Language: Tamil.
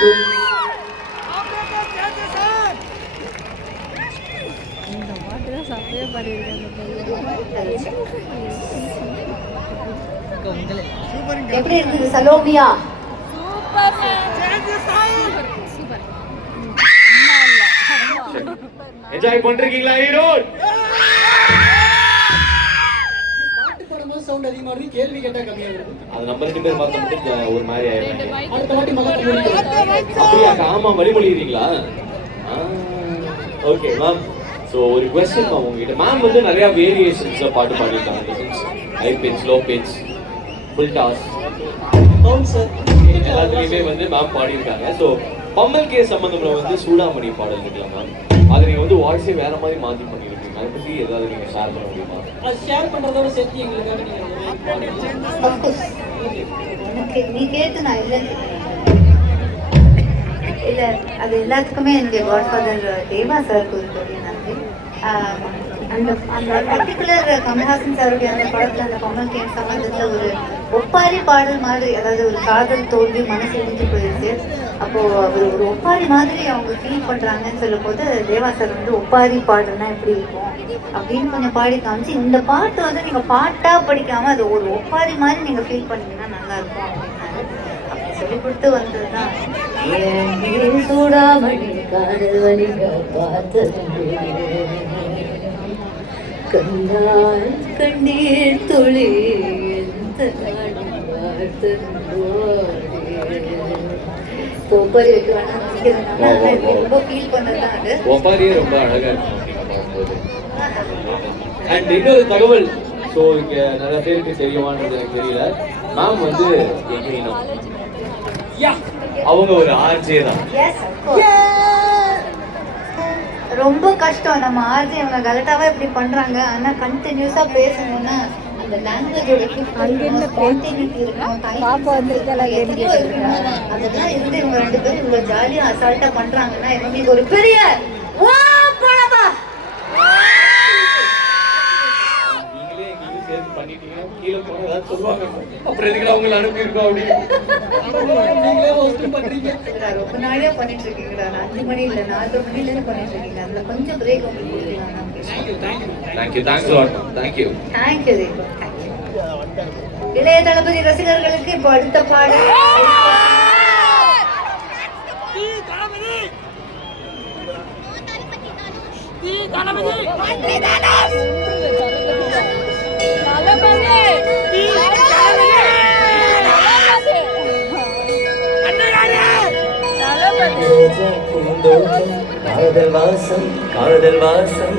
தேங்க்யூ. இந்த பாட்டு தான் சப்பையே பாடியிருக்காங்க. எப்படி இருக்குது சலோமியா? என்ஜாய் பண்றீங்களா ஈரோடு? பாட்டு பாடும்போது சவுண்ட் அதிகமா இருக்கு, கேள்வி கேட்டா கம்மியா வருது. அது நம்ம 2 பேர் பார்த்தா மட்டும் ஒரு மாதிரி ஆயிடும். அடுத்த வாட்டி மகன் அப்படியா? ஆமா, வழிமொழிகிறீங்களா? Okay ma'am. ஸோ ஒரு கொஸ்டின் மேம் உங்ககிட்ட. மேம் வந்து நிறைய வேரியேஷன்ஸ்ல பாட்டு பாடிருக்காங்க. High pitch, low pitch, full டாஸ், எல்லாத்துலயுமே வந்து மேம் பாடியிருக்காங்க. ஸோ பம்மல் கே சம்பந்தம்ல வந்து சூடாமணி பாடல் இருக்குல்ல மேம், அது நீங்க வந்து வாய்ஸே வேற மாதிரி மாத்தி பண்ணிருக்கீங்க. அதை பத்தி ஏதாவது நீங்க ஷேர் பண்ண முடியுமா? ஷேர் பண்றதோட சேர்த்து எங்களுக்காக எனக்கு நீ கேட்டு நான் இல்லைன்னு இல்லை, அது எல்லாத்துக்குமே என்னுடைய காட்ஃபாதர் தேவா சாருக்கு ஒரு பெரிய நன்றி. அந்த அந்த பர்டிகுலர் கமல்ஹாசன் சாருடைய அந்த படத்தில் அந்த பம்மல் கேன் சம்பந்தத்தில் ஒரு ஒப்பாரி பாடல் மாதிரி, அதாவது ஒரு காதல் தோல்வி மனசு இடிஞ்சு போயிடுச்சு. அப்போது அவர் ஒரு ஒப்பாரி மாதிரி அவங்க ஃபீல் பண்ணுறாங்கன்னு சொல்லும் போது தேவா சார் வந்து ஒப்பாரி பாடல்னா எப்படி இருக்கும் அப்படின்னு கொஞ்சம் பாடி காமிச்சு, இந்த பாட்டு வந்து நீங்கள் பாட்டாக படிக்காமல் அது ஒரு ஒப்பாரி மாதிரி நீங்கள் ஃபீல் பண்ணிங்கன்னா நல்லாயிருக்கும் அப்படின்னாரு. அப்படி சொல்லி கொடுத்து வந்தது தான் சூடாமணி காதல் வலிக பார்த்தது கண்ணால் கண்ணீர் துளி ஒப்பாரி வைக்க வேணாம், ரொம்ப ஃபீல் பண்ணதான் அது. ஒப்பாரியே ரொம்ப அழகா இருக்கும் அண்ட் இன்னொரு தகவல். ஸோ இங்க நிறைய பேருக்கு தெரியுமான்றது எனக்கு தெரியல. மேம் வந்து எங்க இனம், அவங்க ஒரு ஆர்ஜே தான். ரொம்ப கஷ்டம் நம்ம ஆர்ஜி, அவங்க கலட்டாவா இப்படி பண்றாங்க. ஆனா கண்டினியூஸா பேசணும்னா அந்த லாங்குவேஜோட ஸ்பான்டேனிட்டி இருக்கும், அதெல்லாம் இருந்து இவங்க 2 பேரும் இவ்வளவு ஜாலியா அசால்ட்டா பண்றாங்கன்னா இவங்களுக்கு ஒரு பெரிய கீழே போனதா சொல்லுவாங்க. அப்புறம் எதுக்கு அவங்களை அனுப்பியிருக்கோம் அப்படின்னு ரொம்ப நாளையா பண்ணிட்டு இருக்கீங்களா? 5 மணி இல்ல 4 மணில இருந்து பண்ணிட்டு இருக்கீங்க. அதுல கொஞ்சம் பிரேக் உங்களுக்கு தேங்க்யூ. Thanks lot. தேங்க்யூ. இளைய தளபதி ரசிகர்களுக்கு இப்போ அடுத்த பாடல் காதல் வாசம் காதல் வாசம்